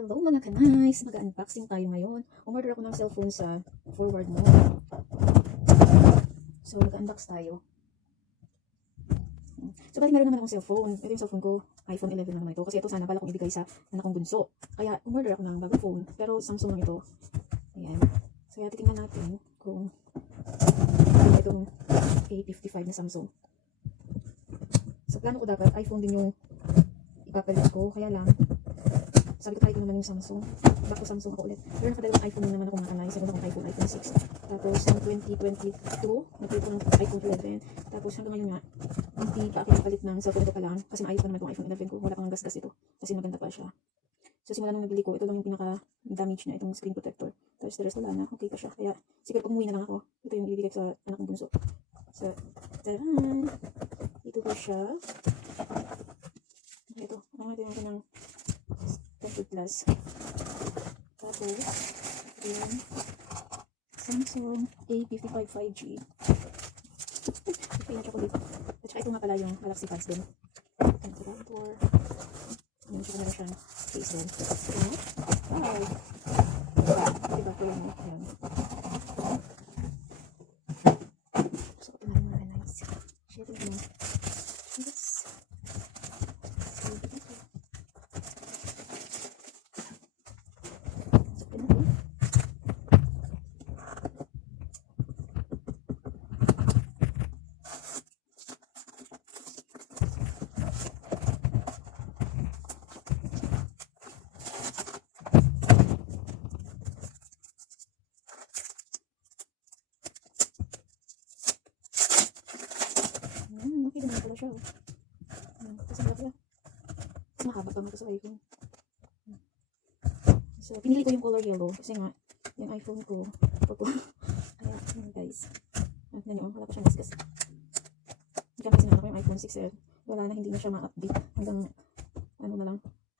Hello mga kanais! Mag-unboxing tayo ngayon. Umorder ako ng cellphone sa forward mo. So, mag-unbox tayo. So, bali meron naman akong cellphone. Ito yung cellphone ko. iPhone 11 na naman ito. Kasi ito sana pala kong ibigay sa anak kong bunso. Kaya, umorder ako ng bagong phone. Pero, Samsung lang ito. Ayan. So, kaya titingnan natin kung itong A55 na Samsung. So, plano ko dapat iPhone din yung ipapalit ko. Kaya lang, sabi ko try ko naman yung Samsung. Back to Samsung ako ulit. Pero nakadalawang iPhone din naman ako mga kanay. Sa unang iPhone, iPhone 6. Tapos, ng 2022, nagpalit ko ng iPhone 11. Tapos, hanggang ngayon nga, hindi pa ako nakapalit ng cellphone ito pa lang. Kasi maayos pa naman itong iPhone 11 ko. Wala pang gas-gas ito. Kasi maganda pa siya. So, simula nung nabili ko, ito lang yung pinaka-damage na itong screen protector. Tapos, the rest wala na. Okay pa siya. Kaya, siguro pag umuwi na lang ako, ito yung ibibigay sa anak kong bunso. So, taran! Ito ba siya? Ito. Ito ng 20 plus. Tapos, yun. Samsung A55 5G. Ito yung chocolate. At saka ito nga pala yung Galaxy Buds din. Ang adapter. Yung saka meron siyang case din. Wow! Diba? Ito yung yan. So, ito na yung mga nice. Share mo. Yes. Okay naman pala siya. Kasi nga pala. Mas mahaba pa nga sa iPhone. So, pinili ko yung color yellow. Kasi nga, yung iPhone ko, purple. Kaya, yun guys. Yan yun, wala pa siyang gasgas. Hanggang kasi naman ko yung iPhone 6 wala na, hindi na siya ma-update. Hanggang, ano na lang,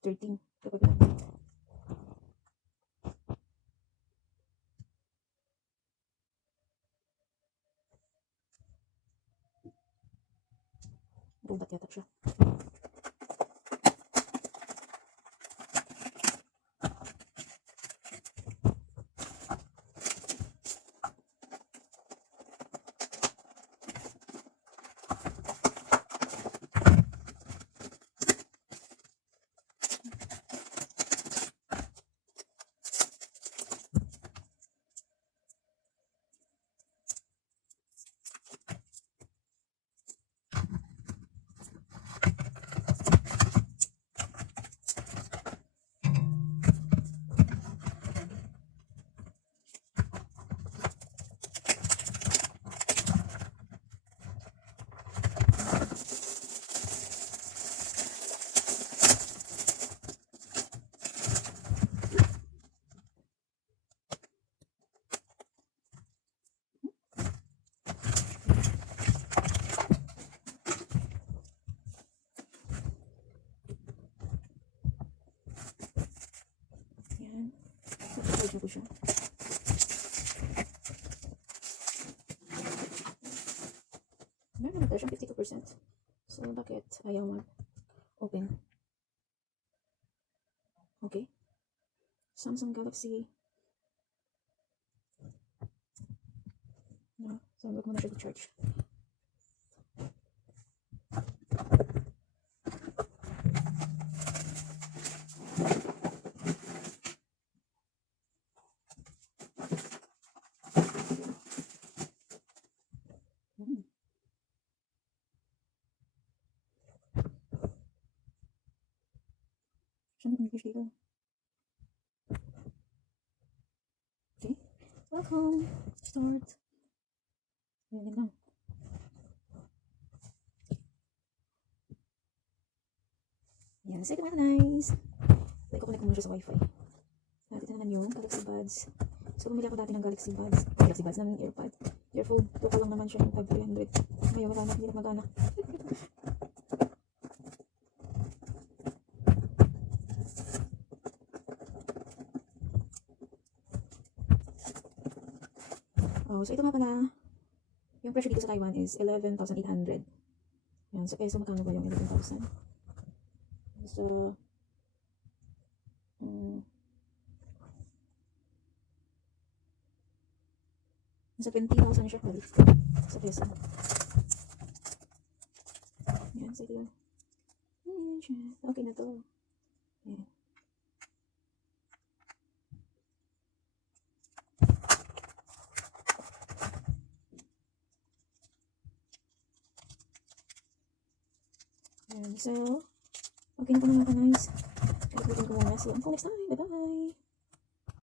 13. Kapag na-update. Robot yata siya. Ito ko siya. Meron naman siyang 52%. So, bakit ayaw mag-open? Okay. Samsung Galaxy. No. So, wag mo na siya i-charge. Siya na English dito. Okay. Welcome. Start. Ayan lang. Ayan. Say mga nice. Like, connect ko muna siya sa wifi. Dito naman yung Galaxy Buds. So, bumili ako dati ng Galaxy Buds. Galaxy Buds ng AirPod. Earphone. Tuko lang naman siya yung tag 300. Ngayon, wala na. Hindi na mag-anak. Oh, so ito nga pala. Yung presyo dito sa Taiwan is 11,800. Yan, sa peso magkano ba yung 11,000? So, Nasa 20,000 siya balik sa peso. Yan, sige lang. Ayan siya. Okay na to. Ayan. Ayan, so, okay na po mga ka-nice. Kalimutan ko muna. So, until next time. Bye-bye!